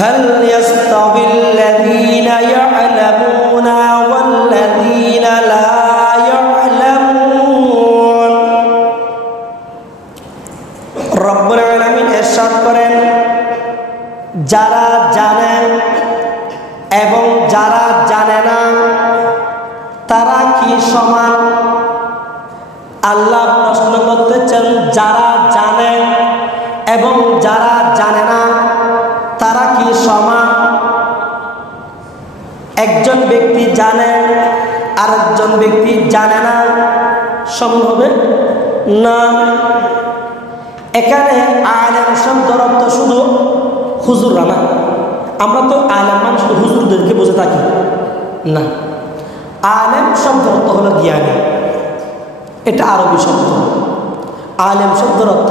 হাল ইয়াস্তাবিল্লাযীনা ইয়া'লামুনা ওয়াল্লাযীনা লা ইয়া'লামুন। রব্বুল আলামিন ইরশাদ করেন, যারা জানে এবং যারা জানে না তারা কি সমান? আল্লাহ প্রশ্ন করতেছেন, যারা জানে এবং যারা জানে না তারা কি সমান? একজন ব্যক্তি জানে আর একজন ব্যক্তি জানে না, সমান হবে না। এখানে আলেম শব্দের অর্থ শুধু হুজুররা না। আমরা তো আলেম মানে শুধু হুজুরদেরকে বুঝে থাকি না। আলেম শব্দের অর্থ হলো জ্ঞানী, এটা আরবি শব্দ। আলেম শব্দের অর্থ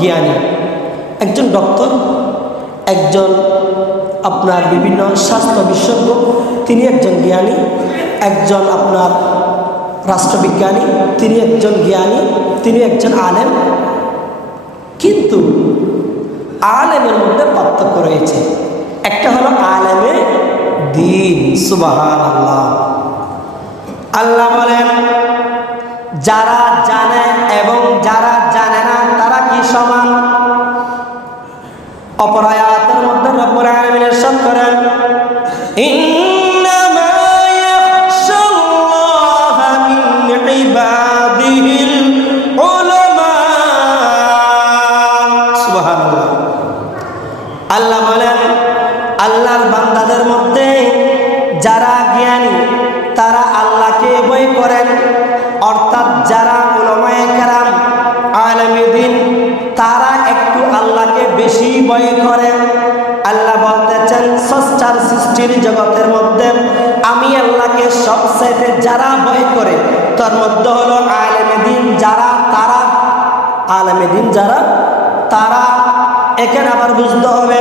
জ্ঞানী। একজন ডক্টর, একজন আপনার বিভিন্ন স্বাস্থ্য বিশেষজ্ঞ, তিনি একজন জ্ঞানী। একজন আপনার রাষ্ট্রবিজ্ঞানী, তিনি একজন জ্ঞানী, তিনি একজন আলেম। কিন্তু আলেমের মধ্যে পার্থক্য রয়েছে। একটা হলো আলেমে দ্বীন। সুবহানাল্লাহ। আল্লাহ বলেন, যারা জানে এবং যারা জানে না তারা কি সমান? অপর আয়াতের মধ্যে রব্বুল আলামিন ইরশাদ করেন, ইন্নামা ইয়াখশাল্লাহা মিন ইবাদিহিল উলামা। সুবহানাল্লাহ। আল্লাহ বলেন, আল্লাহর বান্দাদের মধ্যে যারা জ্ঞানী তারা আল্লাহকে ভয় করেন। অর্থাৎ যারা উলামায়ে কেরাম, আলেমে দ্বীন, তারা একটু আল্লাহকে বেশি ভয় করেন। আল্লাহ বলতেছেন, স্রষ্টার সৃষ্টির জগতের মধ্যে আমি আল্লাহকে সবচেয়ে যারা ভয় করে তার মধ্যে হলো আলেমে দ্বীন যারা, তারা আলেমে দ্বীন যারা তারা। এখানে আবার বুঝতে হবে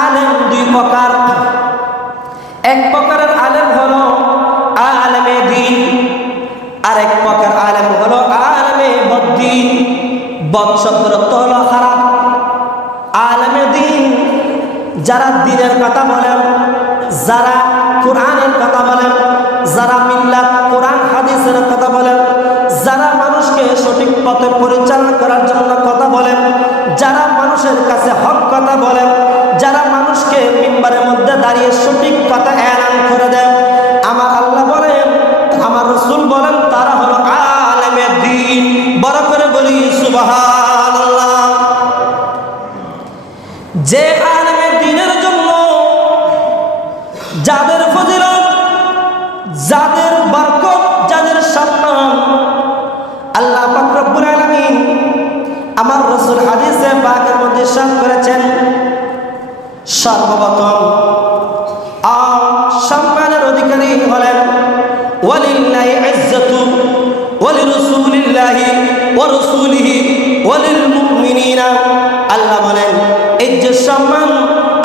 আলেম দুই প্রকার। এক প্রকারের আলেম হলো আলেমে দ্বীন, আর এক প্রকার আলেম হলো আলেমে বদ্দীন। বদ শব্দের অর্থ হলো খারাপ। আলেমে দ্বীন যারা দ্বীনের কথা বলেন, যারা কোরআনের কথা বলেন, যারা মিল্লাত কোরআন হাদিসের কথা বলেন, যারা মানুষকে সঠিক পথে পরিচালনা করার জন্য কথা বলেন, যারা মানুষের কাছে হক কথা বলেন, যারা মানুষকে মিম্বারের মধ্যে দাঁড়িয়ে সঠিক কথা এলান করে দেন, আমার আল্লাহ বলেন, আমার রাসূল বলেন, তারা হলো আলেমে দ্বীন। বড় করে বলি সুবহানাল্লাহ। যে আলেমে দ্বীনের জন্য যাদের ফজিলত, যাদের বরকত, যাদের সম্মান আল্লাহ পাক রব্বুল আলামিন আমার রাসূল হাদিসে পাকের মধ্যে ইরশাদ করেছেন, সর্বপ্রথম সম্মানের অধিকারী হলেন ওয়ালিল্লাহি ইজ্জাতু ওয়ালিরাসূলিল্লাহি ওয়া রাসূলিহি ওয়ালিল মুমিনিনা। আল্লাহ বলেন, ইজ্জত সম্মান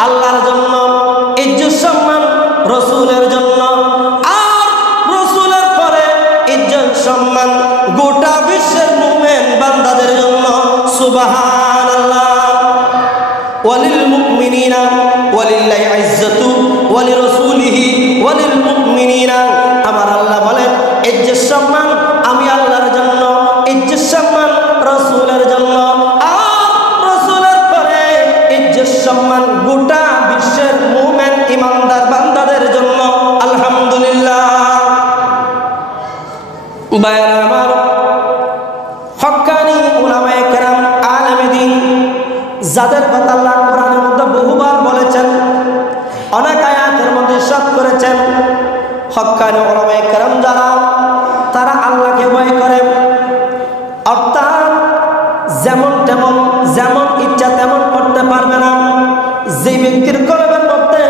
আল্লাহর জন্য, ইজ্জত সম্মান রাসূলের জন্য, আর রাসূলের পরে ইজ্জত সম্মান গোটা বিশ্বের মুমিন বান্দাদের জন্য। সুবহানাল্লাহ। ওয়ালিল মুমিনিনা ওয়ালিল্লাহি ইজ্জাতু ওয়ালিরাসূলিহি ওয়ালিল মুমিনিনা। আমার আল্লাহ বলেন, ইজ্জত সম্মান আমি আল্লাহর জন্য, ইজ্জত সম্মান রাসূলের জন্য, আর রাসূলের পরে ইজ্জত সম্মান গোটা বিশ্বের মুমিন ইমানদার বান্দাদের জন্য। আলহামদুলিল্লাহ। ভাইরা আমার, হক্কানি উলামায়ে কেরাম, আলেমে দ্বীন, যাদের কথা আল্লাহ কোরআনের মধ্যে বহুবার বলেছেন, অনেক আয়াতের মধ্যে ইরশাদ করেছেন, হক্কানি উলামায়ে কেরাম যারা, তারা আল্লাহকে ভয় করে। অর্থাৎ যেমন তেমন, যেমন ইচ্ছা তেমন করতে পারবে না। যে ব্যক্তির কলবের মধ্যে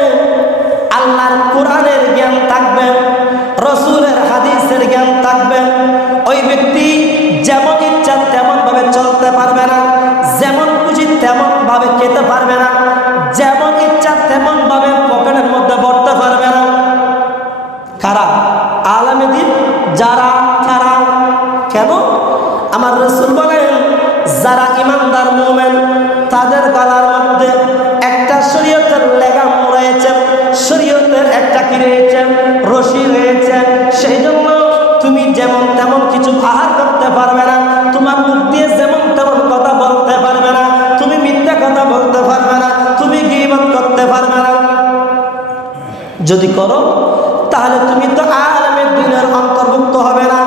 আল্লাহর কোরআনের জ্ঞান থাকবে, রাসূলের হাদিসের জ্ঞান থাকবে, ওই ব্যক্তি যেমন ইচ্ছা তেমন ভাবে চলতে পারবে না, যেমন খুশি তেমন ভাবে খেতে পারবে না, যেমন ইচ্ছা তেমন ভাবে পকেটের মধ্যে ভরতে পারবে না। কারা? আলেমে দ্বীন যারা। কারা? কেন? আমার রাসূল বলেন, যারা ইমানদার মুমিন তাদের গলার মধ্যে একটা শরীয়তের লেগাম তেমন কিছু আহার করতে পারবে না, তোমার মুখ দিয়ে যেমন তেমন কথা বলতে পারবে না, তুমি মিথ্যা কথা বলতে পারবে না, তুমি গীবত করতে পারবে না। যদি করো তাহলে তুমি তো আলেমের দ্বীনের অন্তর্ভুক্ত হবে না,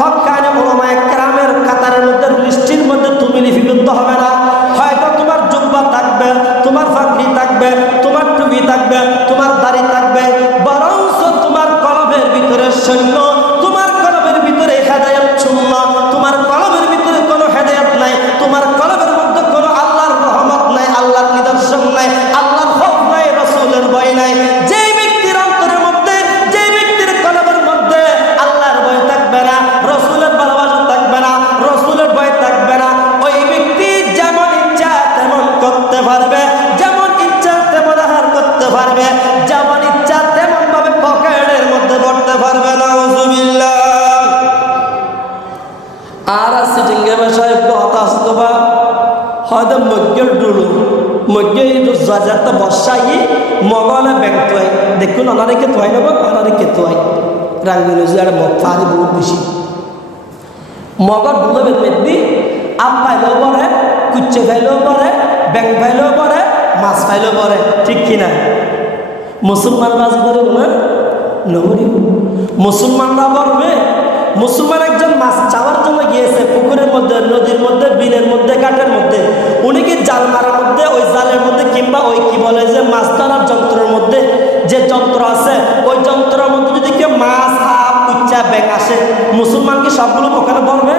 হক্কানি উলামায়ে কেরামের কাতারের মধ্যে লিস্টির মধ্যে তুমি লিপিবদ্ধ হবে না। হয়তো তোমার জুব্বা থাকবে, তোমার পাগড়ি থাকবে, তোমার টুপি থাকবে, তোমার দাড়ি থাকবে, বরঞ্চ তোমার কলবের ভিতরে শূন্য, তোমার কলবের ভিতরে হেদায়েত শূন্য, তোমার কলবের ভিতরে কোনো হেদায়েত নাই, তোমার কলবের মধ্যে কোনো আল্লাহর রহমত নাই, আল্লাহর নিদর্শন নাই, আল্লাহর খৌফ নাই, রাসূলের ভয় নাই। যে ব্যক্তির অন্তরের মধ্যে, যে ব্যক্তির কলবের মধ্যে আল্লাহর ভয় থাকবে না, রাসূলের ভালোবাসা থাকবে না, রাসূলের ভয় থাকবে না, ওই ব্যক্তি যেমন ইচ্ছা তেমন করতে পারবে, যেমন ইচ্ছা তেমন আহার করতে পারবে, যেমন ইচ্ছা তেমন ভাবে পকেটের মধ্যে ভরতে পারবে। নাউযুবিল্লাহ। আর সিটিংয়ে বসায় কথা আসতবা হয়তো মজ্ঞের ডুলু মজ্ঞে জাজাতে বসাই মগলে ব্যাংক হয়, দেখুন অনারেকে তোয়াই নেব, অনারেকে তোয়াই রাঙ্গুনি আর মগ ফারি বহুত বেশি মগর ডুলবের মেদবি আপ পাইলেও পরে, কুচ্চে খাইলেও পরে, ব্যাংক খাইলেও পরে, মাছ খাইলেও পরে, ঠিক কিনা? মুসলমান মাছ ধরব না নবরি, মুসলমানরা বলবে। মুসলমান একজন মাছ চাওয়ার জন্য গিয়েছে পুকুরের মধ্যে, নদীর মধ্যে, বিলের মধ্যে, ঘাটের মধ্যে। উনি কি জাল মারার মধ্যে, ওই জালের মধ্যে কিংবা ওই কি বলে যে মাছ ধরার যন্ত্রের মধ্যে যে যন্ত্র আছে, ওই যন্ত্রের মধ্যে যদি কেউ মাছ, হাফ, কুচ্চা, ব্যাং আসে, মুসলমান কি সবগুলো ওখানে বলবে?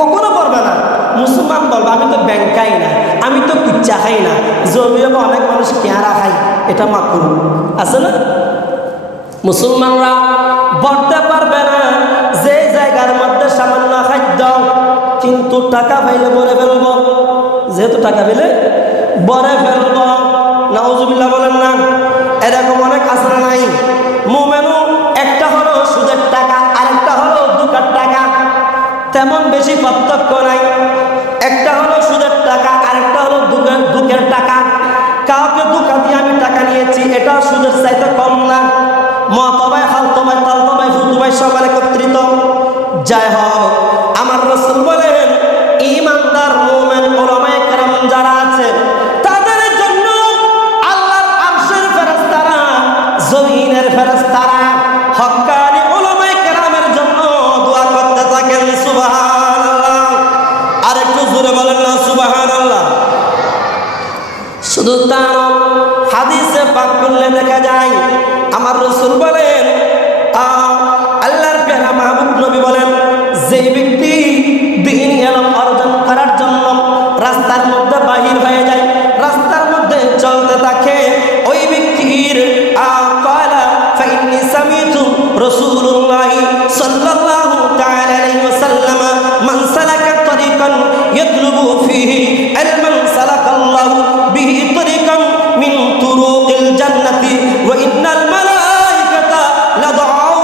কখনো বলবে না। মুসলমান বলবে আমি তো ব্যাং খাই না, আমি তো কুচ্চা খাই না, জমিও অনেক মানুষ কেয়ারা খাই, এটা মাকরুহ আছে না? মুসলমানরা বলতে পারবে না যে জায়গার মধ্যে সামান্য খাদ্য কিন্তু টাকা পাইলে বলে ফেলবো, যেহেতু টাকা পেলে বলে ফেলবো। নাউজুবিল্লাহ বলেন না? এরকম অনেক আছে না নাই? মুমিনও একটা হলো সুদের টাকা, আরেকটা হলো দুকার টাকা, তেমন বেশি পার্থক্য নাই। একটা হলো সুদের টাকা, আরেকটা হলো দুকের টাকা। কাউকে দুকা দিয়ে আমি টাকা নিয়েছি, এটা সুদের চাইতে কম না। মতবাই, খালতবাই, তালতবাই, ফুতুবাই সবার একত্রিত। যাই হোক, আমার রাসূল বলেন ঈমানদার মুমিন উলামায়ে কেরাম যারা আছে তাদের জন্য আল্লাহর আরশের ফেরেশতারা, জমিনের ফেরেশতারা হক্কানি উলামায়ে কেরামের জন্য দোয়া করতে থাকেন। সুবহানাল্লাহ। আর একটু জোরে বলেন না সুবহানাল্লাহ। শুধু তা হাদিসে পাক করলে দেখা যায় আমার রাসূল বলেন, আল্লাহর প্যারা মাহবুব নবী বলেন, যে ব্যক্তি দ্বীন ইলম অর্জন করার জন্য রাস্তার মধ্যে বাহির হয়ে যায়, রাস্তার মধ্যে চলতে থাকে, ওই ব্যক্তির ক্বালা ফাইন্নী সামিতু রাসূলুল্লাহ সাল্লাল্লাহু তাআলা আলাইহি ওয়াসাল্লাম মান সালাকা তরিকান ইয়াতলুবু ফীহি ইলমান সালাকাল্লাহু বিহি তরিকান মিন তুরুকিল জান্নাতি ওয়া ইন্নাল মালাইকাতা লাদাউ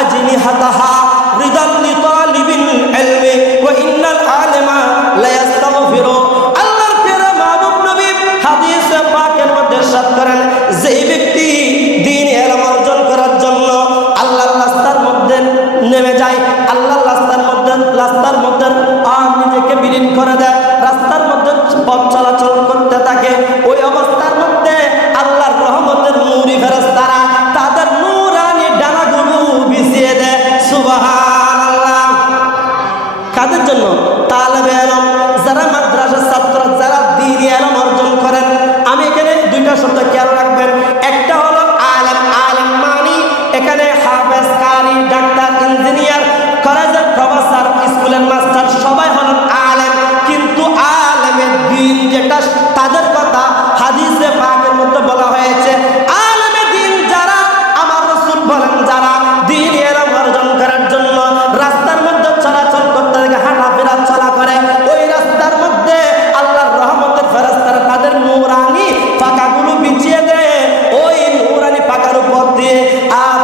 আজনিহাতাহা রিদাল লিতালিবিল ইলমি ওয়া ইন্নাল আলিমা লা ইস্তাগফিরু। আল্লাহর প্রিয় মাহবুব নবী হাদিসে পাকের মধ্যে ইরশাদ করেন, যে ব্যক্তি দ্বীন ইলম অর্জন করার জন্য আল্লাহর রাস্তার মধ্যে নেমে যায়, আল্লাহর রাস্তার মধ্যে নিজেকে বিলীন করে দেয়, রাস্তার মধ্যে পথ চলাচল করতে থাকে, ওই অবস্থার মধ্যে আল্লাহর রহমতের নূরি ফেরেশতারা তাদের নূরানি ডানাগুলো বিছিয়ে দেয়। সুবহানাল্লাহ। কাদের জন্য? তালেবে ইলম, যারা মাদ্রাসার ছাত্র, যারা দ্বীন ইলম অর্জন করেন। আমি এখানে দুইটা শব্দ খেয়াল রাখবেন। একটা হলো আলেম, আলেম মানি এখানে হাফেজ, কারি, ডাক্তার, ইঞ্জিনিয়ার, কলেজের প্রফেসর, স্কুলের মাস্টার সবাই হলেন আলেম। কিন্তু আলেমের দ্বীন যেটা, তাদের কথা হাদিসে পাকের মধ্যে বলা হয়েছে। আলেমে দ্বীন যারা, আমার রাসূল বলেন যারা দ্বীন ইলম অর্জন করার জন্য রাস্তার মধ্যে চলাচল করতে থাকে, হাঁটাফেরা চলা করে, ওই রাস্তার মধ্যে আল্লাহর রহমতের ফেরেশতারা তাদের নূরানি পাখাগুলো বিছিয়ে দেয়। ওই নূরানি পাখার উপর দিয়ে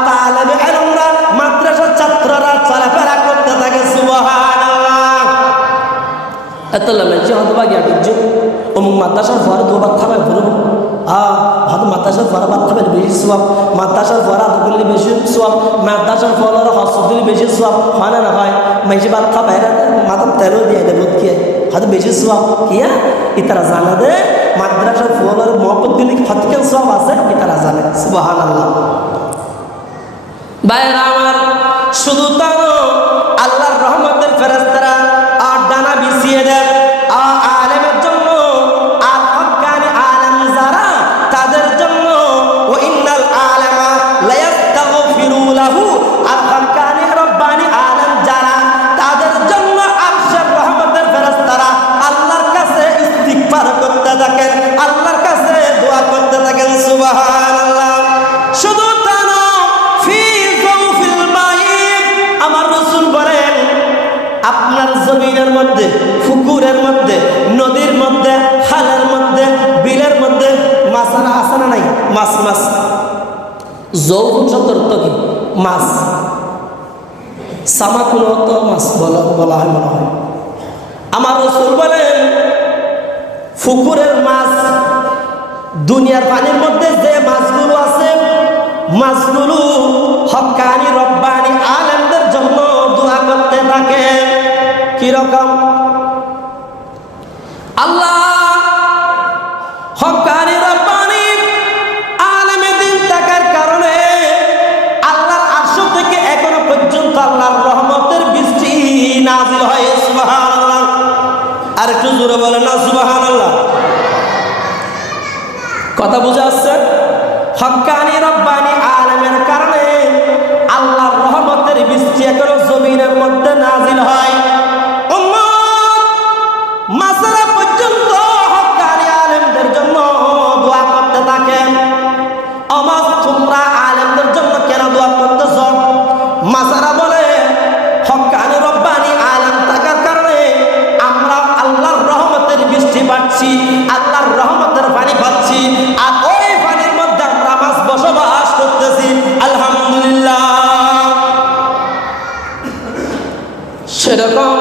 তালেবে ইলমরা, মাদ্রাসার ছাত্ররা চলাফেরা করতে থাকে। সুবহানাল্লাহ। এতলা মেজি হতবা গিয়া অমুক মাদ্রাসার ফর দোবার খাবে ভরব, হয়তো মাদ্রাসার ফর ভাত খাবে বেশি সওয়াব, মাদ্রাসার পড়া করলে বেশি সওয়াব, মাদ্রাসার ফলের হস্ত দিলে বেশি সওয়াব, হয় না না হয়? মেশি ভাত খা বাইরে মাথার তেলও দিয়ে দেব কি হয়তো বেশি সওয়াব কিয়া ইতারা জানা দে মাদ্রাসার ফলের মহব্বত দিলে হতকেন সওয়াব আছে ইতারা জানে। সুবহানাল্লাহ। বাইরে আমার শুধু তা আল্লাহর রহমতের ফেরেশতারা আর ডানা বিছিয়ে দেয় আলেমের জন্য, আর হক্কানি আলেম যারা তাদের জন্য ওয়া ইন্নাল আলামা লা ইস্তাগফিরু লাহু, আর হক্কানি রব্বানি আলেম যারা তাদের জন্য আরশের রহমতের ফেরেশতারা আল্লাহর কাছে ইস্তিগফার করতে থাকেন, আল্লাহর কাছে দোয়া করতে থাকেন। সুবহানাল্লাহ। শুধু তা না, ফি যাওফিল মাইত, আমার রাসূল বলেন আপনার জমিনের মধ্যে, পুকুরের মধ্যে, নদীর মধ্যে, খালের মধ্যে, বিলের মধ্যে মাছানা আছে না নাই? মাছ মাছ যৌব শব্দের অর্থ কি? মাছ। সামাকুল অর্থ মাছ বলা হয় মনে হয়। আমার রাসূল বলেন পুকুরের মাছ, দুনিয়ার পানির মধ্যে যে মাছগুলো আছে মাছগুলো হক্কানি রব্বানি আলেমদের জন্য দোয়া করতে থাকে। কিরকম? আল্লাহ হক্কানি রব্বানি আলেমে দিন থাকার কারণে আল্লাহর আরশ থেকে এখনো পর্যন্ত আল্লাহর রহমতের বৃষ্টি নাজিল হয়। সুবহানাল্লাহ। আর একটু জোরে বলেন না সুবহানাল্লাহ। কথা বুঝা আসছে? হক্কানি রব্বানি আলেমের কারণে আল্লাহর রহমতের বৃষ্টি এখনো জমিনের মধ্যে নাজিল হয়। মাছরা পর্যন্ত হক্কানি আলেমদের জন্য দোয়া করতে থাকেন। আমার তোমরা আলেমদের জন্য কেন দোয়া করতেছ? মাছরা বলে হক্কানি রব্বানি আলেম থাকার কারণে আমরা আল্লাহর রহমতের বৃষ্টি পাচ্ছি, আল্লাহর রহমতের পানি পাচ্ছি, আর ওই পানির মধ্যে আমরা মাছ বসবাস করতেছি। আলহামদুলিল্লাহ। সেরকম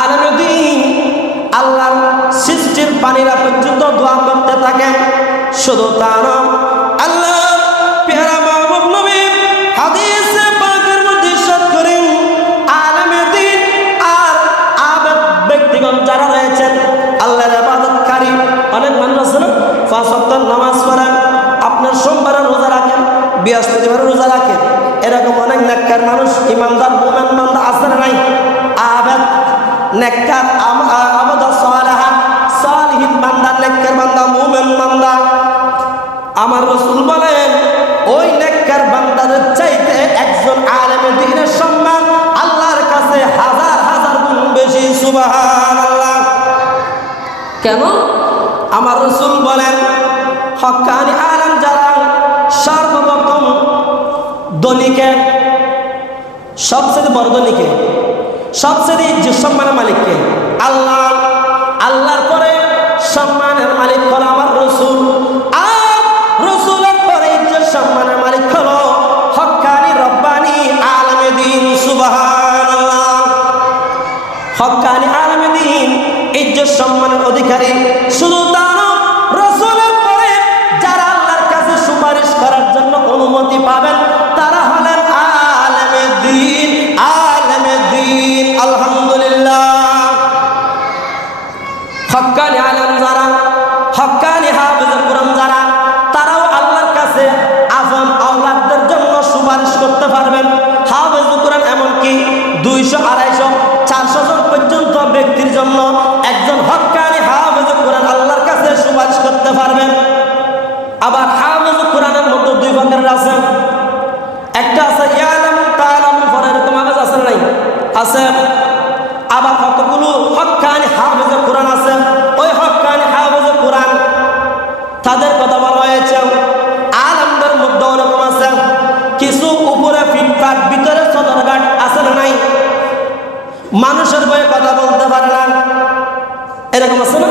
আলেমুদ্দিন আল্লাহর সৃষ্টির পানিরা পর্যন্ত দোয়া করতে থাকেন। শুধু তা না, আল্লাহ পেয়ারা মাহবুব নবী হাদিসে পাকের মধ্যে ইরশাদ করেন আলেমুদ্দিন আর আবেদ ব্যক্তিগণ যারা রয়েছেন আল্লাহর ইবাদতকারী, অনেক মানুষ আছে না 5 ওয়াক্ত নামাজ পড়েন, আপনার সোমবারে রোজা রাখেন, বৃহস্পতিবার রোজা রাখেন, এরকম অনেক নেককার মানুষ ইমানদার মুমিন বান্দা আছে না নাই? আবেদ নেককার আবদ সালেহা সালিহিন বান্দা, নেককার বান্দা, মুমিন বান্দা। আমার রাসূল বলেন ওই নেককার বান্দাদের চাইতে একজন আলেমে দ্বীনের সম্মান আল্লাহর কাছে হাজার হাজার গুণ বেশি। সুবহানাল্লাহ। কেন? আমার রাসূল বলেন হক্কানি আলেম যারা সর্বপ্রথম ধনীকে, সবচেয়ে বড় ধনীকে, সবচেয়ে যে সম্মানের মালিককে? আল্লাহ। আল্লাহর পরে সম্মানের মালিক হলো আমার রাসূল, আর রাসূলের পরে যে সম্মানের মালিক হলো হক্কানি রব্বানি আলেমে দ্বীন। সুবহানাল্লাহ। হক্কানি আলেমে দ্বীন ইজ্জত সম্মানের অধিকারী। শুধু তা না, রাসূলের পরে যারা আল্লাহর কাছে সুপারিশ করার জন্য অনুমতি পাবেন তারা হলেন আলেমে দ্বীন। আলেমে দ্বীন। আলহামদুলিল্লাহ। হক্কানি আলেম যারা, হক্কানি হাফেজ কোরআন যারা, তারাও আল্লাহর কাছে আফাম আওলাদদের জন্য সুপারিশ করতে পারবেন। হাফেজ কোরআন এমনকি 200, 250, 400 জন পর্যন্ত ব্যক্তির জন্য একজন হক্কানি হাফেজ কোরআন আল্লাহর কাছে সুপারিশ করতে পারবেন। আবার হাফেজ কোরআনের মধ্যে 2 প্রকারের আছে। একটা আছে ইয়ালামু তাআলামু, পরে এরকম হাফেজ আছে নাই? আছে। আবার কতগুলো হক্কানি হাফেজ কোরআন আছে। ওই হক্কানি হাফেজ কোরআন তাদের কথা বলা হয়েছে আলেমদের মধ্যে অনেকম আছে। কিছু উপরে ফিটফাট, ভিতরে সদরঘাট আছে না নাই? মানুষের ভয়ে কথা বলতে পারে না, এরকম আছে না?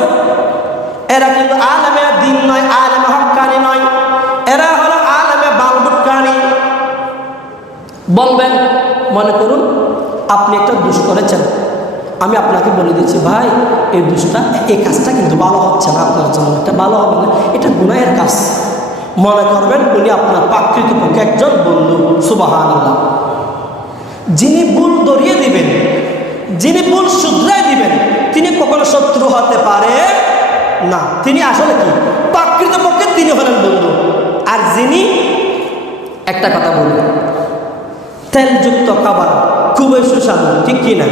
এরা কিন্তু আলেমে দ্বীন নয়, আলেমে হক্কানি নয়, এরা হলো আলেমে বালবুটকানি। বলবেন, মনে করুন আপনি একটা দোষ করেছেন, আমি আপনাকে বলে দিচ্ছি ভাই এই দোষটা, এই কাজটা কিন্তু ভালো হচ্ছে না, আপনার জন্য এটা ভালো হবে না, এটা গুনাহের কাজ। মনে করবেন উনি আপনার প্রকৃতপক্ষে একজন বন্ধু। সুবহানাল্লাহ। যিনি ভুল ধরিয়ে দিবেন, যিনি ভুল শুধরাই দিবেন, তিনি কখনো শত্রু হতে পারে না। তিনি আসলে কি প্রকৃতপক্ষে তিনি হলেন বন্ধু। আর যিনি, একটা কথা বলবেন, তেলযুক্ত খাবার খুবই সুস্বাদু, ঠিক কি না?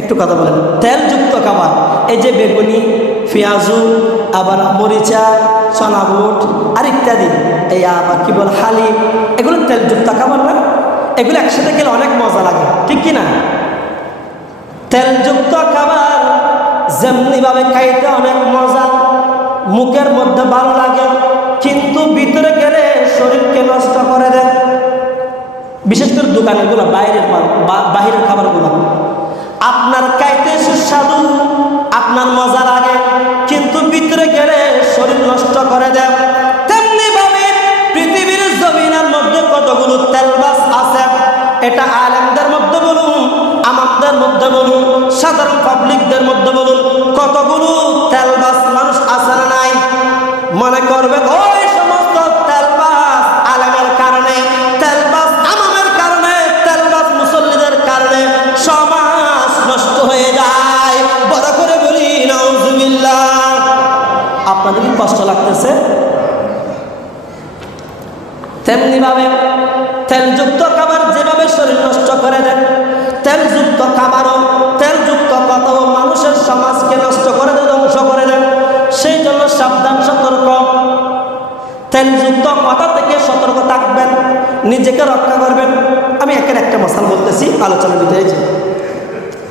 একটু কথা বলেন। তেলযুক্ত খাবার, এই যে বেগুনি, পেঁয়াজু, আবার মরিচা, চনা বুট আর ইত্যাদি, এই আবার কি বল হালিম, এগুলো তেলযুক্ত খাবার না? এগুলো একসাথে খেলে অনেক মজা লাগে, ঠিক কি না? তেলযুক্ত খাবার যেমনিভাবে খাইতে অনেক মজা, মুখের মধ্যে ভালো লাগে, কিন্তু ভিতরে গেলে শরীরকে নষ্ট করে দেয়। বিশেষ করে দোকানগুলো, বাহিরের খাবারগুলো আপনার খাইতে সুস্বাদু, আপনার মজা লাগে, কিন্তু ভিতরে গেলে শরীর নষ্ট করে দেয়। তেমনি ভাবে পৃথিবীর জমিনের মধ্যে কতগুলো তেলবাস আছে, এটা আলেমদের মধ্যে বলুন, আমাদের মধ্যে বলুন, সাধারণ পাবলিকদের মধ্যে বলুন, কতগুলো তেলবাস মানুষ আছে না নাই? মনে করবে ওই সমস্ত তেলবাস আলেমের কারণে, তেলবাস আমামের কারণে, তেলবাস মুসল্লিদের কারণে সমাজ নষ্ট হয়ে যায়। বড় করে বলি নাউজুবিল্লাহ। আপনাদের কি কষ্ট লাগতেছে? তেমনি ভাবে তেলযুক্ত খাবার যেভাবে শরীর নষ্ট করে দেয়, তেলযুক্ত খাবারও, তেলযুক্ত কথাও মানুষের সমাজকে নষ্ট করে দেয়, ধ্বংস করে দেয়। সেই জন্য সাবধান, সতর্ক। তেলযুক্ত কথা থেকে সতর্ক থাকবেন, নিজেকে রক্ষা করবেন। আমি একের একটা মশাল বলতেছি, আলোচনা দিতে চাইছি।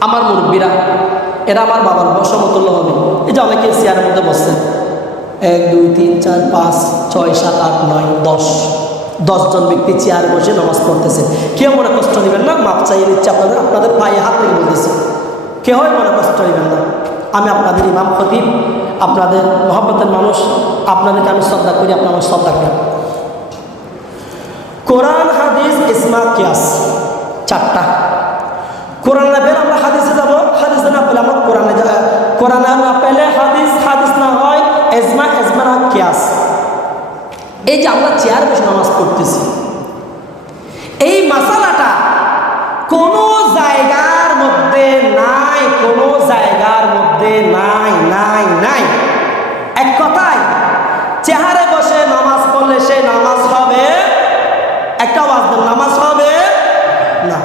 আমার মুরব্বীরা, এরা আমার বাবার সমতুল্য হবে। এই যে অনেকে চেয়ারের মধ্যে বসছেন, 1 2 3 4 5 6 7 8 9 10 জন ব্যক্তি চেয়ারে বসে নামাজ পড়তেছে। কেউ মনে কষ্ট নেবেন না, মাপ চাইয়ে দিচ্ছে আপনাদের, আপনাদের পায়ে হাত থেকে বলতেছে, কেউ মনে কষ্ট নেবেন না। আমি আপনাদের ইমাম খতিব, আপনাদের মহব্বতের মানুষ, আপনাদেরকে আমি শ্রদ্ধা করি, আপনার আমার শ্রদ্ধা করেন। কোরআন, হাদিস, ইজমা, কিয়াস, 4টা। কোরআন না পেলে আমরা হাদিসে যাব, হাদিসে না পেলে আমরা কোরআনে যাব, কোরআনে না পেলে হাদিস, হাদিস না হয় ইজমা, ইজমা না কিয়াস। এই যে আমরা চেয়ার বসে নামাজ পড়তেছি, এই মাসালাটা কোনো জায়গার মধ্যে নাই, কোনো জায়গার মধ্যে নাই নাই নাই। এক কথায় চেহারে বসে নামাজ পড়লে সে নামাজ হবে, একটা আওয়াজ দেন, নামাজ হবে না।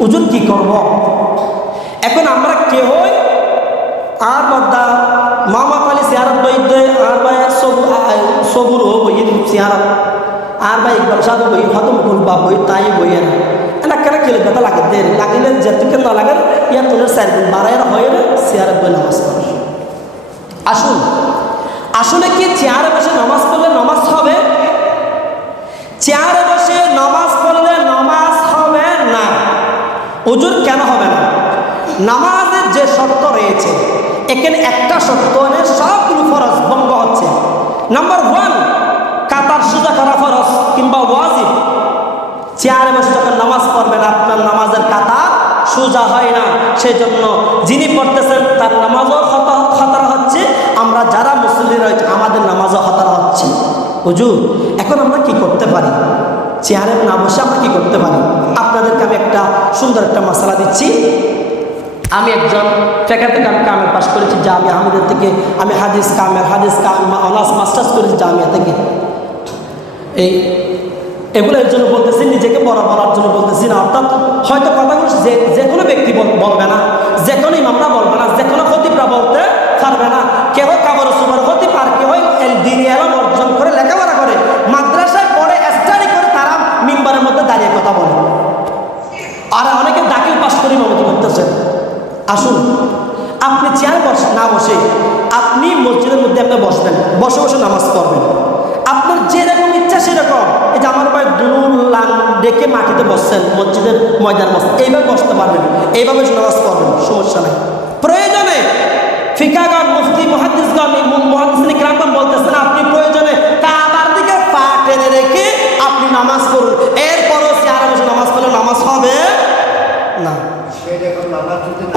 হুজুর কি করব? এখন আমরা কেউই আর বদ্দা মামা পালি চেহারা বইতে, আর ভাই সবুর হো বই চেহারা, আর ভাই ইকবাল সাধু বই খতম করবা বই, তাই বইয়ের না কেন খেলে ব্যথা লাগে, দেরি লাগিলে যেটুকু না লাগে ইয়ার তোলের 4 দিন বাড়াইয়ের হয়ে চেয়ারে বই নামাজ পড়ে। আসুন, আসলে কি চেয়ারে বসে নামাজ পড়লে নামাজ হবে? চেয়ারে বসে নামাজ পড়লে নামাজ হবে না। হুজুর কেন হবে না? নামাজের যে শর্ত রয়েছে, এখানে একটা শর্ত হলে সবগুলো ফরজ ভঙ্গ হচ্ছে। নাম্বার 1, কাতার সোজা করা ফরজ কিংবা ওয়াজিব। চেয়ারে বসে যখন নামাজ পড়বেন, আপনার নামাজের কাতার সোজা হয় না, সেই জন্য যিনি পড়তেছেন তার নামাজও খতরা হচ্ছে, আমরা যারা মুসল্লি রয়েছে আমাদের নামাজও খতরা হচ্ছে। হুজুর এখন আমরা কি করতে পারি? চেয়ারে না বসে আমরা কি করতে পারি? আপনাদেরকে আমি একটা সুন্দর একটা মশলা দিচ্ছি। আমি একজন ফেকা থেকে আমি কামেল পাস করেছি জামিয়া আহমেদের থেকে, আমি হাদিস কামেল অনার্স মাস্টার্স করেছি জামিয়া থেকে। এগুলো এর জন্য বলতেছি, নিজেকে বড় বলার জন্য বলতেছি না। অর্থাৎ হয়তো কথাগুলো যে কোনো ব্যক্তি বলবে না, যে কোনো ইমামরা বলবে না, যে কোনো খতিবরা বলতে পারবে না। কেউ কাবর সুবর খতিব, আর কেউ দিনী এলম অর্জন করে লেখাপড়া করে মাদ্রাসায় পড়ে স্টাডি করে তারা মিম্বারের মধ্যে দাঁড়িয়ে কথা বলে, আর অনেকে দাখিল পাস করে ইমামতি করতেছেন। আসুন, আপনি চেয়ারে না বসে আপনি মসজিদের মধ্যে আপনি বসবেন, বসে বসে নামাজ পড়বেন। আপনার যেরকম ইচ্ছা সেরকম, এই যে আমার ভাই দুলান ডেকে মাটিতে বসছেন, মসজিদের ময়দান বসছেন, এইভাবে বসতে পারবেন, এইভাবে নামাজ পড়বেন, সমস্যা নেই। প্রয়োজনে ফিকাহগণ, মুফতি, মুহাদ্দিসগণ, মুহাদ্দিসিন কিরাম বলতেছেন আপনি প্রয়োজনে কাবার দিকে পা টেনে রেখে আপনি নামাজ পড়ুন। এরপরও চেয়ারে বসে নামাজ পড়লে নামাজ হবে না।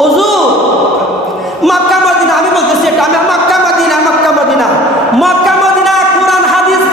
হুজুর মক্কা মদিনা, আমি বলতেছি এটা, আমি মক্কা মদিনা কোরআন হাদিস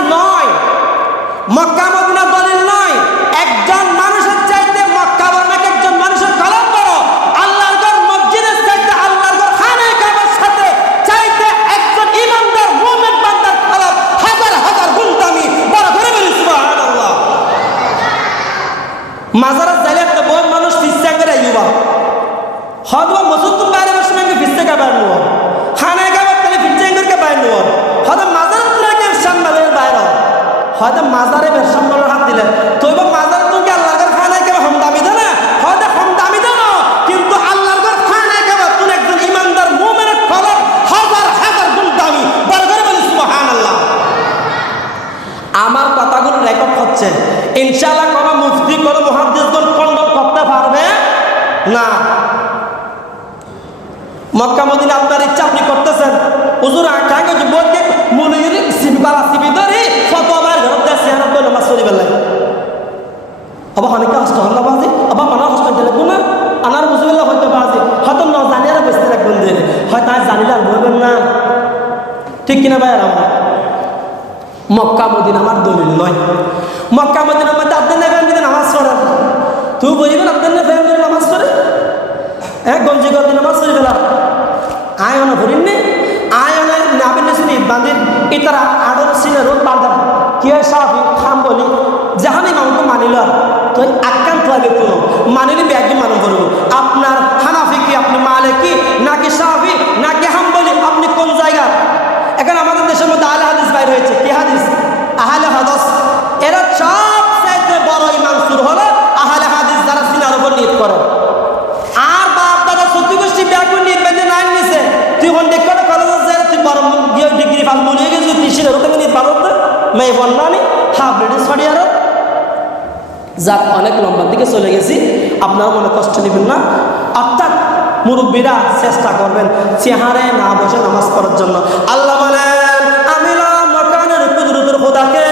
হুজুর আকাঙ্গে যুবককে মুলির সিবিবালা সিবি ধরে ফতোবার ঘর দেশে আর বলে নামাজ পড়ি বেলায় আবার অনেকে হস্ত হল্লা বাজে আবার মানা হস্ত দেখবো না আনার বুঝবেলা হয়তো বাজে হয়তো ন জানি আর বেশি রাখবেন যে হয়তো আজ জানিলে আর বলবেন না ঠিক কিনা ভাই আমার মক্কা মদিনা আমার দলিল নয় মক্কা মদিনার মধ্যে আপনার ফ্যামিলিতে নামাজ পড়ে তুই বলিবেন আপনার ফ্যামিলি নামাজ পড়ে এক গঞ্জি গঞ্জি নামাজ পড়ে গেলাম আয়না ভরিনি আয়না নাবিন শুনি বাঁধির ইতারা আড়র সিনে রোদ বাঁধার কি হয় সাফি খাম বলি যাহানি মামকে মানিল তো আক্রান্ত লাগে কোনো মানিলি ব্যাগি মানুষ করবো আপনার হানাফি কি আপনি মালে কি নাকি সাফি নাকি হাম্বলি আপনি কোন জায়গা এখন আমাদের দেশের মধ্যে আহলে হাদিস বাইর হয়েছে কি হাদিস আহলে হাদিস এরা সবচাইতে বড় ইমাম সুর হলো আহলে হাদিস যারা সিনার উপর নিয়ত করে আর বাপ দাদা সত্যি গোষ্ঠী ব্যাগুন নিয়ত বেঁধে নাই নিছে তুই কোন দেখো কলেজে তুই বড় গিয়ে ডিগ্রি পাস বলিয়ে গেছিস তুই সিনার উপর নিয়ত পারো না মেয়ে বন্যানি হাফ ব্রিটিশ ফাড়ি আরো যাক অনেক লম্বার দিকে চলে গেছি আপনারা মনে কষ্ট নেবেন না অর্থাৎ মুরব্বীরা চেষ্টা করবেন চেহারে না বসে নামাজ পড়ার জন্য আল্লাহ বলেন আমিলা মাকানের কুদরতুল খোদাকে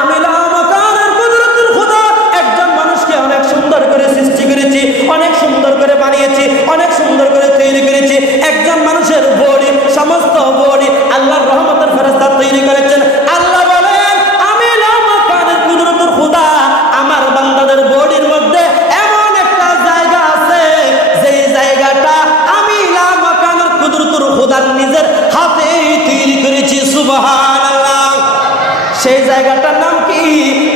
আমিলা মাকানের কুদরতুল খোদা একজন মানুষকে অনেক সুন্দর করে সৃষ্টি করেছি অনেক সুন্দর করে বানিয়েছি অনেক সুন্দর করে তৈরি করেছি একজন মানুষের বডি সমস্ত বডি আল্লাহর রহমতের ফেরেশতা তৈরি করেছেন আল্লাহ বলেন আমিলা মাকানের কুদরতুল খোদা আমার বান্দাদের বডির মধ্যে এমন একটা জায়গা আছে যেই জায়গাটা আমি লা মাকানুর কুদরতুল খোদার নিজের হাতে তৈরি করেছি সুবহানাল্লাহ সেই জায়গাটার নাম কি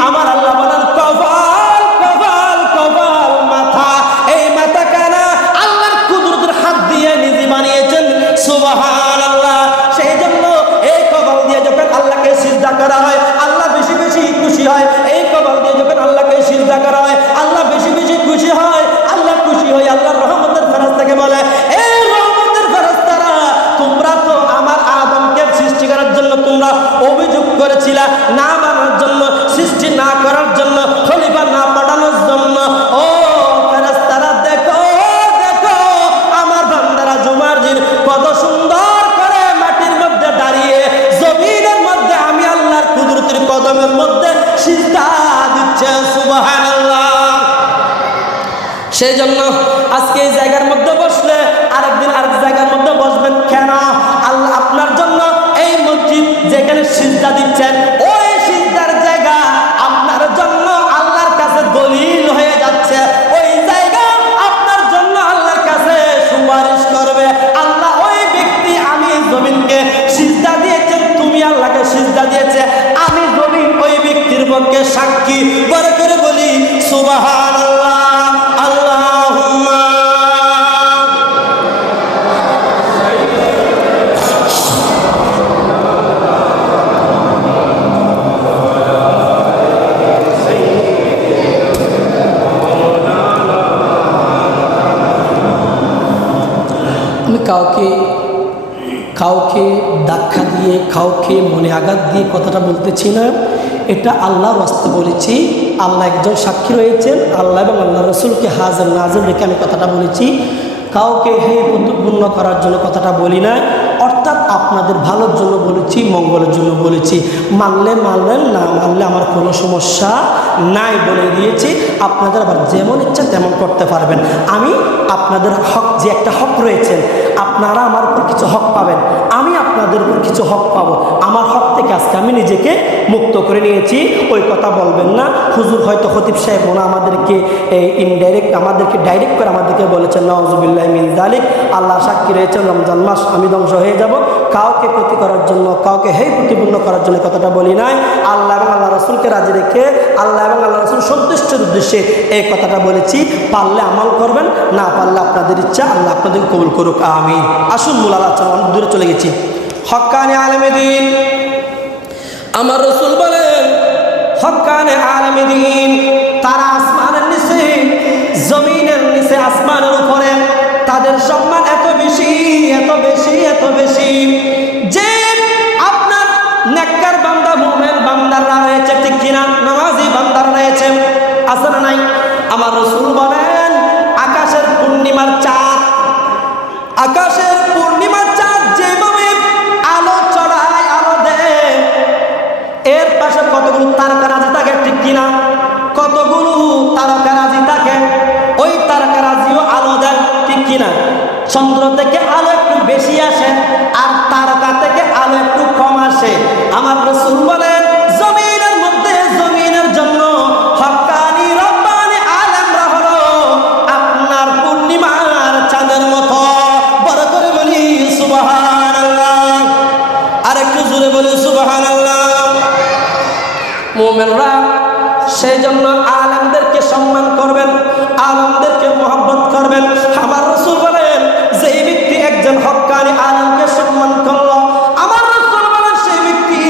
আমার আল্লাহ বলেন কপাল কপাল কপাল মাথা এই মাথা কানা আল্লাহর কুদরতের হাত দিয়ে নিজে বানিয়েছেন সুবহানাল্লাহ সেই জন্য এই কপাল দিয়ে যখন আল্লাহকে সিজদা করা হয় আল্লাহ বেশি বেশি খুশি হয় এই কপাল দিয়ে যখন আল্লাহকে সিজদা করা হয় আল্লাহ বেশি বেশি খুশি হয় আল্লাহ খুশি হয় আল্লাহর রহমতের ফেরেশতাকে বলে এই রহমতের ফেরেশতারা তোমরা তো আমার আদমকে সৃষ্টি করার জন্য তোমরা অভিযোগ করেছিলা না বানার জন্য সৃষ্টি না করার জন্য খলিফা না পাঠানোর জন্য ও ফেরেশতারা দেখো দেখো আমার বান্দারা জুমার দিন কত সুন্দর করে মাটির মধ্যে দাঁড়িয়ে জমিনের মধ্যে আমি আল্লাহর কুদরতের কদমের মধ্যে সিজদা দিচ্ছে সুবহানাল্লাহ সেই জন্য আজকে এই জায়গার মধ্যে বসলে আরেকদিন আরেক জায়গার মধ্যে বসবেন কেন আল্লাহ আপনার জন্য এই মসজিদ যেখানে সিজদা দিচ্ছেন ওই সিজদার জায়গা আপনার জন্য আল্লাহর কাছে দলিল হয়ে যাচ্ছে ওই জায়গা আপনার জন্য আল্লাহর কাছে সুপারিশ করবে আল্লাহ ওই ব্যক্তি আমি জমিনকে সিজদা দিয়েছেন তুমি আল্লাহকে সিজদা দিয়েছে আমি জমিন ওই ব্যক্তির পক্ষে সাক্ষী বড় করে বলি সুবহানাল্লাহ আল্লাহুম্মা আমি কাউকে ধাক্কা দিয়ে কাউকে মনে আঘাত দিয়ে কথাটা বলতেছি না এটা আল্লাহর রাস্তে বলেছি আল্লাহ একজন সাক্ষী রয়েছেন আল্লাহ এবং আল্লাহ রসুলকে হাজির নাজির রেখে আমি কথাটা বলেছি কাউকে হে বুদ্ধিপূর্ণ করার জন্য কথাটা বলি না অর্থাৎ আপনাদের ভালোর জন্য বলেছি মঙ্গলের জন্য বলেছি মানলে মানলেন না মানলে আমার কোনো সমস্যা নাই বলে দিয়েছি আপনাদের আবার যেমন ইচ্ছা তেমন করতে পারবেন আমি আপনাদের হক যে একটা হক রয়েছেন আপনারা আমার উপর কিছু হক পাবেন আমি আপনাদের উপর কিছু হক পাবো আমার হক থেকে আজকে আমি নিজেকে মুক্ত করে নিয়েছি ওই কথা বলবেন না হুজুর হয়তো খতিব সাহেব ওনা আমাদেরকে ইনডাইরেক্ট আমাদেরকে ডাইরেক্ট করে আমাদেরকে বলেছেন নাউজুবিল্লাহি মিন যালিক আল্লাহ সাক্ষী রয়েছেন রমজান মাস আমি ধ্বংস হয়ে যাব কাউকে ক্ষতি করার জন্য কাউকে হেয় প্রতিপূর্ণ করার জন্য কথাটা বলি নাই আল্লাহ এবং আল্লাহ রসুলকে রাজি রেখে আল্লাহ এবং আল্লাহ রসুল সন্তুষ্টের উদ্দেশ্যে এই কথাটা বলেছি পারলে আমল করবেন না পারলে আপনাদের ইচ্ছা আল্লাহ আপনাদের কবুল করুক আমিন আসুন মূল আলোচনা অনেক দূরে চলে গেছি হক্কানে আলেমে দ্বীন আমার রসুল বলেন হক্কানে আলেমে দ্বীন তারা আসমানের নিচে জমিনের নিচে আসমানের উপরে তাদের সম্মান এত বেশি এত বেশি এত বেশি যে আপনার নেককার বান্দা মুমিন বান্দারা রয়েছে ঠিক কিনা নামাজি বান্দারা রয়েছে আছে না নাই আমার রাসূল বলেন আকাশের পূর্ণিমার চাঁদ যেভাবে জোরে বলি সুবহানাল্লাহ। মুমিনরা সেই জন্য আলেমদেরকে সম্মান করবেন, আলেমদেরকে মহব্বত করবেন। আমার রাসূল বলেন যে ব্যক্তি একজন হক্কানি আলেমকে সম্মান করলো, আমার রাসূল বলেন সেই ব্যক্তি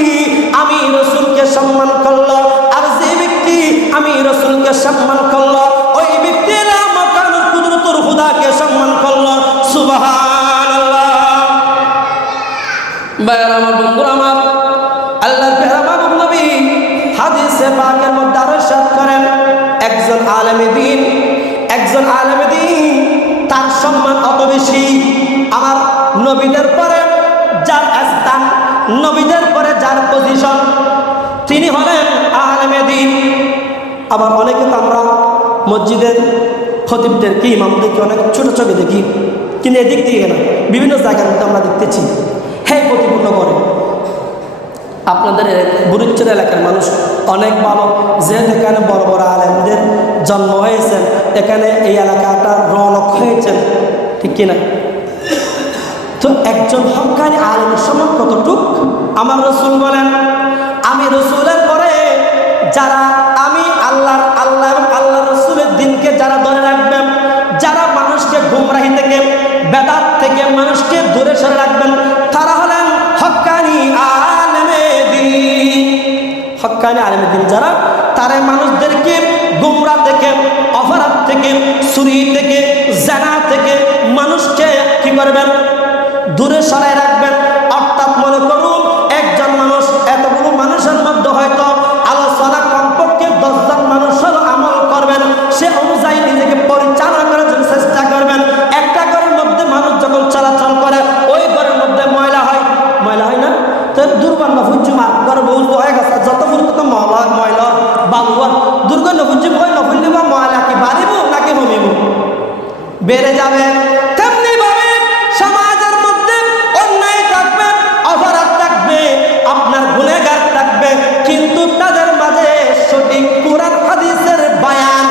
আমি রাসূলকে সম্মান করলো। আর যে ব্যক্তি আমি রাসূলকে সম্মান করলো, ওই ব্যক্তি মাকানুল কুদরতুল খুদাকে সম্মান করলো। সুবহানাল্লাহ। ভাইরা আমার, বন্ধুরা আমার, আল্লাহর প্যারা মাহবুব নবী হাদিসে পাকের মধ্যে আরো ইরশাদ করেন একজন আলেমে দ্বীন তার সম্মান অত বেশি। আমার নবীদের পরে যার স্থান, নবীদের পরে যার পজিশন, তিনি হলেন আলেমে দ্বীন। আবার অনেকে তো আমরা মসজিদের খতিবদেরকে, ইমামদেরকে অনেক ছোট চোখে দেখি, কিন্তু এদিক থেকে না, বিভিন্ন জায়গার মধ্যে আমরা দেখতেছি হ্যাঁ প্রতিপূর্ণ করে। আপনাদের বুরুচ্চর এলাকার মানুষ অনেক ভালো, যেহেতু এখানে বড় বড় আলেমদের জন্ম হয়েছে, এখানে এই এলাকাটা রৌনক হয়েছে, ঠিক কিনা? তো একজন হক্কানি আলেমের সম্মান কতটুক? আমার রাসূল বলেন আমি রাসূলের পরে যারা আমি আল্লাহ এবং আল্লাহ রাসূলের দ্বীনকে যারা ধরে রাখবেন, যারা মানুষকে গুমরাহি থেকে, বেদাত থেকে মানুষকে দূরে সরে রাখবেন, তারা হলেন হক্কানি আলেমে দ্বীন। হক্কানি আলেমে দ্বীন যারা, তারা মানুষদেরকে গুমরা থেকে, অপরাধ থেকে, চুরি থেকে, জানা থেকে মানুষকে কি করবেন? দূরে সরাই রাখবেন। অর্থাৎ মনে করুন একজন মানুষ, এতগুলো মানুষের মধ্যে হয়তো আলোচনা কমপক্ষে 10 জন মানুষ হলো আমল করবেন, সে অনুযায়ী নিজেকে পরিচালনা করার জন্য চেষ্টা করবেন। একটা ঘরের মধ্যে মানুষ যখন চলাচল করে, ওই ঘরের মধ্যে ময়লা হয় না? তো দুর্গন্ধ ফুজ্জুমার ঘর বহু হয়ে গেছে, যত গুরুত্ব ময়লা বাবুয়ার দুর্গন্ধ ফুজ্জুম হয়, নফুল্লি বা ময়লা কি বাড়িব নাকি কমিব? বেড়ে যাবে। তেমনি ভাবে সমাজের মধ্যে অন্যায় থাকবে, অপরাধ থাকবে, আপনার গুনাহগার থাকবে, কিন্তু তাদের মাঝে সঠিক কোরআন হাদিসের বয়ান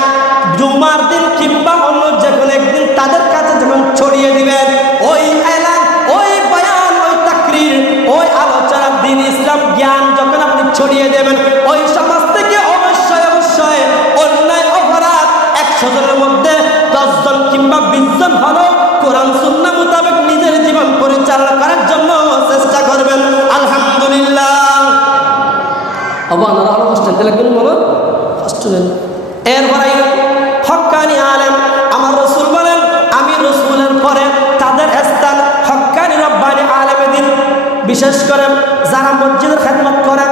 জুমার দিন কিংবা অন্য যে কোনো একদিন তাদের কাছে যখন ছড়িয়ে দিবেন, ওই এলান, ওই বয়ান, ওই তাকরীর, ওই আলোচনা, দ্বীন ইসলাম জ্ঞান যখন আপনি ছড়িয়ে দেবেন, ওই সমাজ থেকে অবশ্যই অন্যায় অপরাধ 100 জনের মধ্যে 10 জন কিংবা 20 জন হলো কোরআন সুন্নাহ মোতাবেক নিজের জীবন পরিচালনা করার জন্য চেষ্টা করবেন। আলহামদুলিল্লাহ। আপনারা ভালো কষ্ট দিলে কোন বলো কষ্ট নেন। এরপরে হক্কানি আলেম, আমার রাসূল বলেন আমি রাসূলের পরে তাদের স্থান হক্কানি রব্বানি আলেমে দ্বীন। বিশেষ করে যারা মসজিদের খেদমত করে,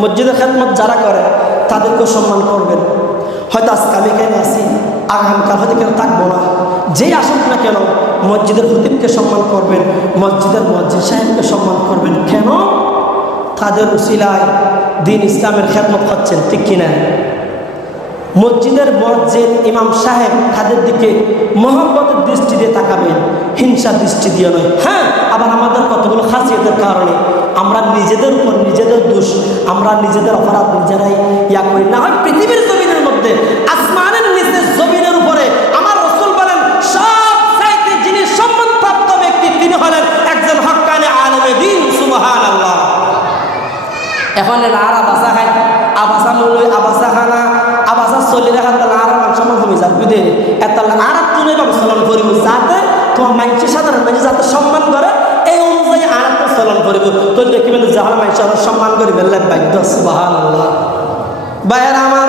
মসজিদের খেদমত যারা করে তাদেরকে সম্মান করবেন। হয়তো আজকে আমি এখানে আছি, আগামীকাল হয়তো কেন থাকবো না, যেই আসুক না কেন মসজিদের খতিবকে সম্মান করবেন, মসজিদের মুয়াজ্জিন সাহেবকে সম্মান করবেন। কেন? তাদের উসিলায় দ্বীন ইসলামের খেদমত হচ্ছেন, ঠিক কিনা? মসজিদের মুয়াজ্জিন ইমাম সাহেব তাদের দিকে মহব্বতের দৃষ্টি দিয়ে তাকাবেন, হিংসার দৃষ্টি দিয়ে নয়। হ্যাঁ, আবার আমাদের কতগুলো খাসিয়তের কারণে আমরা নিজেদের উপর নিজেদের দোষ, আমরা নিজেদের অপরাধ নিজেরাই করি। না হয় পৃথিবীর জমিনের মধ্যে, আসমানের নিচে জমিনের উপরে আমার রাসূল বলেন সবচাইতে যিনি সম্মানপ্রাপ্ত ব্যক্তি তিনি হলেন একজন হক্কানি আলেমে দ্বীন। সুবহানাল্লাহ। এখন আর আবাসা খায়, আবাসা মূল আবাসা খানা, আবাসা চলি রাখা তাহলে আর সম্মান কমে যাবে বুঝে এত আর তুমি চলন করিব, যাতে তোমার মানুষের সাধারণ মানুষ যাতে সম্মান করে, এই অনুযায়ী আর একটা চলন করিব। তো দেখবেন যারা মানুষ সম্মান করি বেললে বাধ্য। সুবহানাল্লাহ। ভাইয়েরা আমার,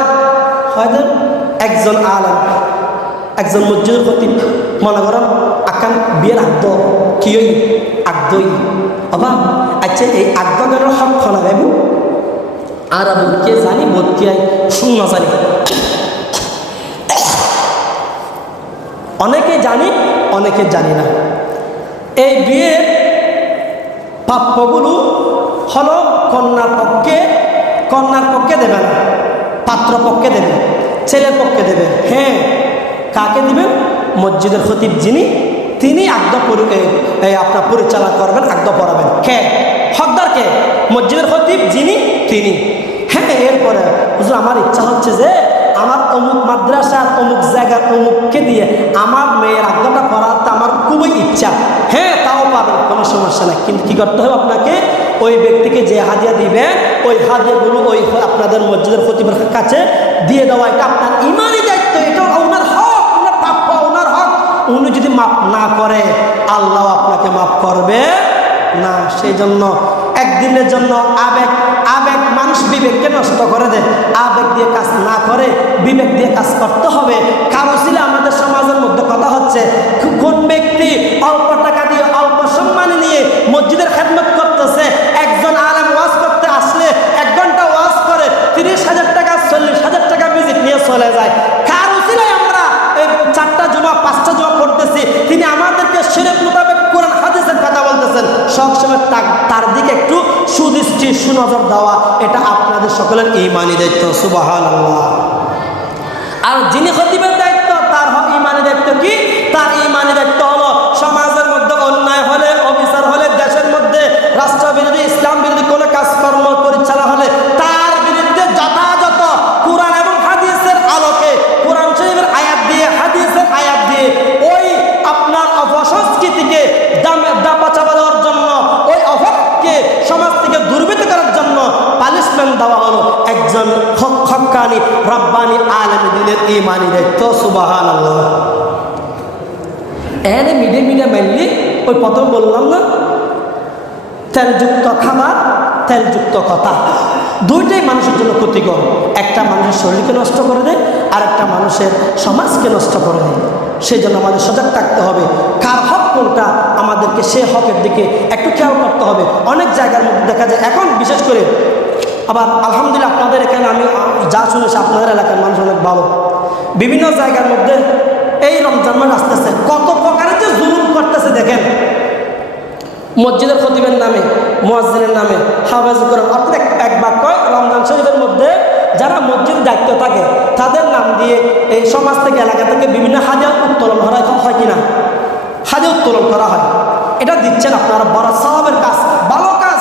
হয়তো একজন আলেম, একজন মসজিদের খতিব, মনে করেন আকান বিয়ের আগদ কি ওই আগদই অবা, আচ্ছা এই আগদের হক খনা গাইব আর কে জানি বোধ কি শূন্য জানি, অনেকে জানি অনেকে জানি না। এই বিয়ের প্রাপ্যগুলো হলো কন্যার পক্ষে দেবে না, পাত্র পক্ষে দেবে, ছেলের পক্ষে দেবে। হ্যাঁ, কাকে দিবেন? মসজিদের খতিব যিনি, তিনি আগদ আপনার পরিচালনা করবেন, আগদ পড়াবেন। কে হকদার? কে? মসজিদের খতিব যিনি, তিনি। হ্যাঁ, এরপরে হুজুর আমার ইচ্ছা হচ্ছে যে আমার অমুক মাদ্রাসার অমুক জায়গার অমুককে দিয়ে আমার মেয়ের আগদটা পড়াতে আমার খুবই ইচ্ছা। হ্যাঁ, তাও পাবেন, কোনো সমস্যা নাই। কিন্তু কি করতে হবে? আপনাকে ওই ব্যক্তিকে যে হাদিয়া দিবে ওই হাদিয়াগুলো ওই আপনাদের মসজিদের খতিবের কাছে দিয়ে দেওয়া, এটা আপনার ইমানি দায়িত্ব, এটা ওনার হক, ওনার প্রাপ্য, ওনার হক। উনি যদি মাফ না করে আল্লাহ আপনাকে মাফ করবে না। সেই জন্য একদিনের জন্য আবেগ মানুষ বিবেককে নষ্ট করে দেয়। আবেগ দিয়ে কাজ না করে বিবেক দিয়ে কাজ করতে হবে। কারো ছিল আমাদের সমাজের মধ্যে কথা হচ্ছে, কোন ব্যক্তি অল্প টাকা দিয়ে অল্প সম্মানে নিয়ে মসজিদের খেদমত করতেছে, একজন আলেম ওয়াজ করতে আসলে 1 ঘন্টা ওয়াজ করে 30,000 টাকা 40,000 টাকা ভিজিট নিয়ে চলে যায়। কারো ছিল আমরা এই 4টা জুমা 5টা জুমা পড়তেছি, তিনি আমাদেরকে শরীয়ত মোতাবেক কোরআন হাদিসের কথা বলতেছেন, সবসময় তার দিকে একটু সুদৃষ্টি সুনজর দেওয়া, এটা আপনাদের সকলের ঈমানি দায়িত্ব। সুবহানাল্লাহ। আর যিনি খতিবের দায়িত্ব, তার ঈমানি দায়িত্ব কি? তার ঈমানি দায়িত্ব হলো সমাজের মধ্যে অন্যায় হলে, অবিচার হলে, দেশের মধ্যে রাষ্ট্রবিরোধী ইসলাম বিরোধী কোনো কাজকর্ম পরিচালনা হলে তার বিরুদ্ধে যথাযথ কোরআন এবং হাদিসের আলোকে, কোরআন শরীফের আয়াত দিয়ে, হাদিসের আয়াত দিয়ে ওই আপনার অপসংস্কৃতিকে দাপা চাপা দেওয়ার জন্য, ওই অভাবকে সমাজ থেকে দুর্বৃত্ত করার জন্য পানিশমেন্ট দেওয়া হলো একজন হক্কানি রব্বানি আলেম দ্বীনের ঈমানি দায়িত্ব। সুবহানাল্লাহ। এখানে মিডিয়া মেনলি ওই প্রথম বললাম না, তেলযুক্ত খাবার, তেলযুক্ত কথা, দুইটাই মানুষের জন্য ক্ষতিকর। একটা মানুষের শরীরকে নষ্ট করে দেয়, আর একটা মানুষের সমাজকে নষ্ট করে দেয়। সেই জন্য আমাদের সজাগ থাকতে হবে, কার হক কোনটা, আমাদেরকে সে হকের দিকে একটু খেয়াল করতে হবে। অনেক জায়গার মধ্যে দেখা যায় এখন, বিশেষ করে আবার আলহামদুলিল্লাহ আপনাদের এখানে আমি যা শুনেছি আপনাদের এলাকার মানুষ অনেক ভালো। বিভিন্ন জায়গার মধ্যে এই রমজান মাস আসতেছে, কত প্রকারের যে জুলুম করতেছে দেখেন। মসজিদের খতিবের নামে, মুয়াজ্জিনের নামে, হাফেজ কোরআন, অর্থাৎ এক বাক্য রমজান শরীফের মধ্যে যারা মসজিদ দায়িত্ব থাকে তাদের নাম দিয়ে এই সমাজ থেকে, এলাকা থেকে বিভিন্ন হাদিয়া উত্তোলন হয় কিনা, হাদিয়া উত্তোলন করা হয়। এটা দিচ্ছেন আপনারা বড় সওয়াবের কাজ, ভালো কাজ।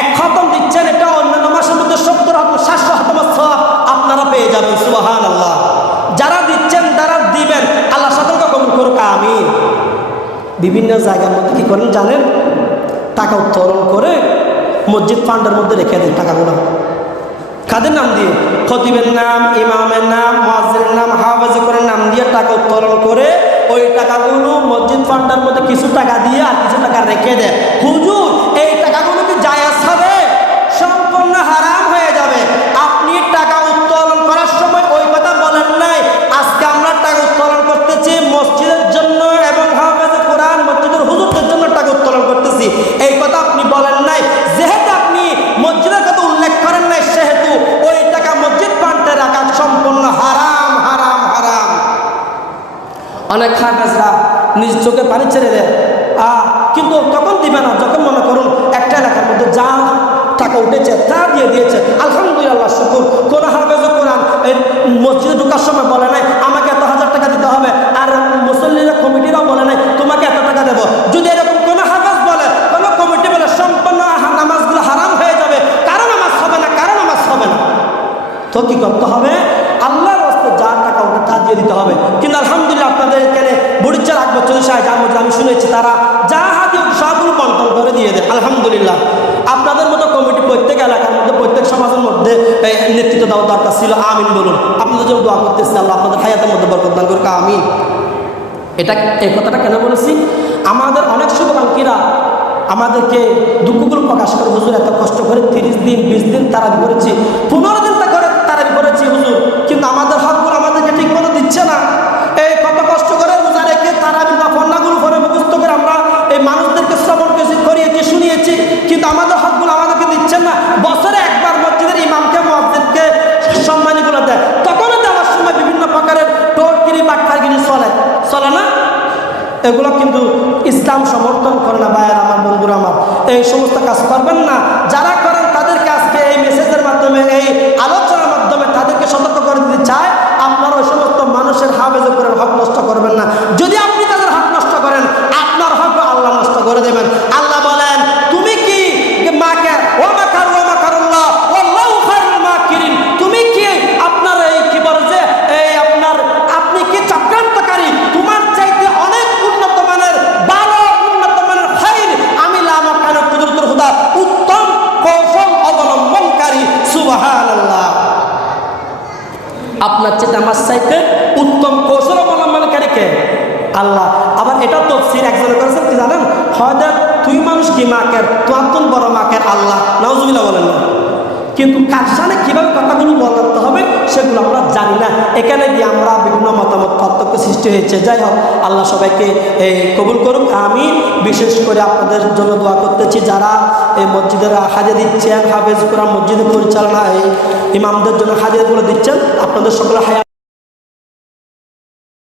1 খতম দিচ্ছেন, এটা অন্যান্য মাসের মধ্যে 70-700 খতম সওয়াব আপনারা পেয়ে যাবেন। সুবহানাল্লাহ। যারা দিচ্ছেন, যারা দিবেন, আল্লাহ সকলকে কবুল করুক, আমিন। বিভিন্ন জায়গার মধ্যে কি করেন জানেন, টাকা উত্তোলন করে মসজিদ ফান্ডের মধ্যে রেখে দেন টাকাগুলো। কাদের নাম দিয়ে? খতিবের নাম, ইমামের নাম, মুয়াজ্জিনের নাম, হাফেজ কোরআনের নাম দিয়ে টাকা উত্তোলন করে ওই টাকাগুলো মসজিদ ফান্ডের মধ্যে কিছু টাকা দিয়ে আর কিছু টাকা রেখে দেয়। হুজুর, এই টাকাগুলো কি জায়েজ হবে? সম্পূর্ণ হারাম হয়ে যাবে। আপনি টাকা উত্তোলন করার সময় ওই কথা বলেন নাই, আজকে আমরা টাকা উত্তোলন করতেছি মসজিদের জন্য এবং হাফেজ কোরআন মসজিদের হুজুরদের জন্য টাকা উত্তোলন করতেছি, এই কথা আপনি বলেন নাই। যেহেতু আপনি মসজিদের কথা উল্লেখ করেন নাই, সেহেতু ওই টাকা মসজিদ ফান্ডে রাখা সম্পূর্ণ হারাম, হারাম, হারাম। অনেক হাফেজরা নিজ চোখে পানি ছেড়ে দেয়, কিন্তু তখন দিবে না যখন মনে করুন একটা এলাকার মধ্যে যা টাকা উঠেছে তা দিয়ে দিয়েছে। আলহামদুলিল্লাহ, শুকুর। কোন হাফেজ কোরআন এই মসজিদে ঢোকার সময় বলে নাই আমাকে এত 1000 টাকা দিতে হবে, আর মুসল্লিরা কমিটিরাও বলে নাই তোমাকে এত টাকা দেবো। যদি এরকম কোন হাফেজ বলে, কোন কমিটি বলে, সম্পূর্ণ নামাজগুলো হারাম হয়ে যাবে, কারো নামাজ হবে না, কারো নামাজ হবে না। তো কি করতে হবে? আল্লাহর রাস্তে যার টাকা ওটা তা দিয়ে দিতে হবে। কিন্তু আলহামদুলিল্লাহ আপনাদের এখানে বুড়িচ্চার 8 বছর সাহেব যার মধ্যে আমি শুনেছি তারা যা হাতিয়ে সবগুলো বন্টন করে দিয়ে দেয়। আলহামদুলিল্লাহ। আপনাদের মতো কমিটি প্রত্যেক এলাকার মধ্যে, প্রত্যেক সমাজের মধ্যে নেতৃত্ব দেওয়া দরকার ছিল। আমিন বলুন। আপনাদের জন্য দোয়া করতেছি, আল্লাহ আপনাদের হায়াতের মধ্যে বরকত দান করুক, আমিন। এই কথাটা কেন বলেছি? আমাদের অনেক শুভাকাঙ্ক্ষীরা আমাদেরকে দুঃখগুলো প্রকাশ করে, হুজুর এত কষ্ট করে 30 দিন 20 দিন তারাবি করেছি, 15 দিন করে তারাবি করেছি হুজুর, কিন্তু আমাদের হকগুলো আমাদেরকে ঠিক মতো দিচ্ছে না। এই কত কষ্ট করে রোজা রেখে তারাবি বা ফন্নাগুলো করে মুখস্থ করে আমরা এই মানুষদেরকে শ্রবণ করিয়েছি, শুনিয়েছি, কিন্তু আমাদের হকগুলো আমাদেরকে দিচ্ছেন না। বছরে একবার মসজিদের ইমামকে, মুয়াজ্জিনকে সম্মানীগুলো দেয়, তখনও দেওয়ার সময় বিভিন্ন প্রকারের টোটগিরি বাটখারগিরি চলে না। এগুলো কিন্তু ইসলাম সমর্থন করে না। ভাইয়ের আমার, বন্ধুরা আমার, এই সমস্ত কাজ করবেন না। যারা করেন তাদেরকে আজকে এই মেসেজের মাধ্যমে, এই আলোচনার মাধ্যমে তাদেরকে সতর্ক করে দিতে চায়, আপনারা ওই সমস্ত মানুষের হাফেজ কোরআনের হক নষ্ট করবেন না। যদি আপনি তাদের হক নষ্ট করেন, আপনার হক আল্লাহ নষ্ট করে দেবেন। আল্লাহ বলেন, তুমি কি মাকে ও মাকার ও মাকারুল্লাহ ওয়াল্লাহু খায়রুল মাকিরিন, তুমি কি আপনার এই কি বলে যে এই আপনি কি চক্রান্তকারী, তোমার চাইতে অনেক উন্নত মানের, ভালো উন্নত মানের খাইর আমি লা মাকানা কুদরতুল খুদা তার চাইতে উত্তম কৌশল অবলম্বনকারী কে? আল্লাহ। আবার এটা তফসির একজনে করেছেন কি জানেন, হয়তো তুই মানুষ কি মাকের, তোমার তো বড় মাকের আল্লাহ, নাউজুবিল্লাহ বলেন না। কিন্তু কার সামনে কীভাবে কথাগুলো বলতে হবে সেগুলো আমরা জানি না, এখানে গিয়ে আমরা বিভিন্ন মতামত পার্থক্য সৃষ্টি হয়েছে। যাই হোক, আল্লাহ সবাইকে কবুল করুক। আমি বিশেষ করে আপনাদের জন্য দোয়া করতেছি, যারা এই মসজিদের হাজিরা দিচ্ছেন, হাফেজ কোরআন মসজিদের পরিচালনা এই ইমামদের জন্য হাজিরাগুলো দিচ্ছেন, আপনাদের সকলে হায়াত